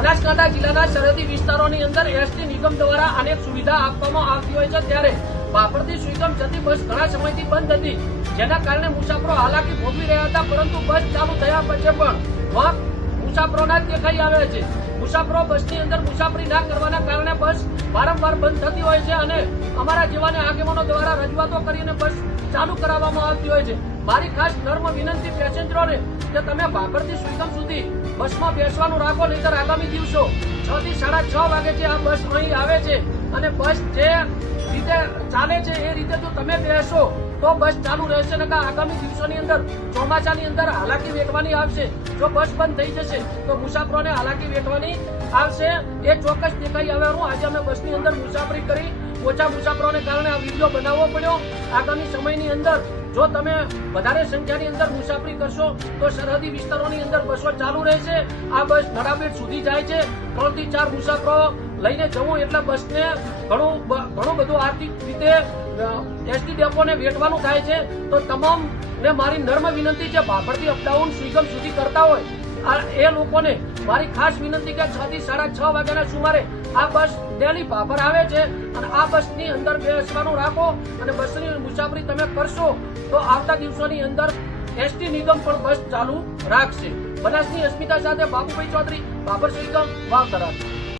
બનાસકાંઠા જિલ્લાના સરહદી વિસ્તારોની અંદર એસટી નિગમ દ્વારા અનેક સુવિધા આપવામાં આવતી હોય છે, ત્યારે બાપરથી સુઈગામ જતી બસ ઘણા સમયથી બંધ હતી, જેના કારણે મુસાફરો હાલાકી ભોગવી રહ્યા હતા, પરંતુ બસ ચાલુ થયા પછી પણ મુસાફરોના દેખાઈ આવે છે। મુસાફરો બસની અંદર મુસાફરી ના કરવાના કારણે બસ વારંવાર બંધ થતી હોય છે અને અમારા જેવાને આગેવાનો દ્વારા રજૂઆતો કરીને બસ ચાલુ કરાવવામાં આવતી હોય છે। મારી ખાસ નર્મ વિનંતી પેસેન્જરોને કે તમે બાપરથી સુઈગામ સુધી બસમાં બેસવાનું રાખો, નહીંતર આગામી દિવસો 6 થી 6:30 વાગે જે આ બસ અહીં આવે છે અને બસ જે રીતે ચાલે છે એ રીતે જો તમે બેસો તો બસ ચાલુ રહેશે, ને આગામી દિવસોની અંદર ચોમાસાની અંદર હાલાકી વેઠવાની આવશે। જો બસ બંધ થઈ જશે તો મુસાફરોને હાલાકી વેઠવાની આવશે, એ ચોક્કસ દેખાઈ આવવાનું। આજે અમે બસની અંદર મુસાફરી કરી, ઓછા મુસાફરોને કારણે આ વિડીયો બનાવવો પડ્યો। આગામી સમયની અંદર જો તમે વધારે સંખ્યાની અંદર મુસાફરી કરશો તો સરહદી વિસ્તારોની અંદર બસો ચાલુ રહેશે। આ બસ નડાબેટ સુધી જાય છે, 3 થી 4 મુસાફરો લઈને જવું એટલે બસને ઘણું બધું આર્થિક રીતે એસટી ડેપોને વેઠવાનું થાય છે। તો તમામ ને મારી નર્મ વિનંતી છે, બાપરથી અપડાઉન સુઈગામ સુધી કરતા હોય એ લોકોને મારી ખાસ વિનંતી કે 6 થી 6:30 વાગ્યાના સુમારે આ બસ ડેલી ભાભર આવે છે અને આ બસની અંદર બેસવાનું રાખો અને બસની મુસાફરી તમે કરશો તો આવતા દિવસોની અંદર એસટી નિગમ પણ બસ ચાલુ રાખશે। બનાસની અસ્મિતા સાથે બાબુભાઈ ચૌધરી, બાબર સુઈગામ, વાવથરા।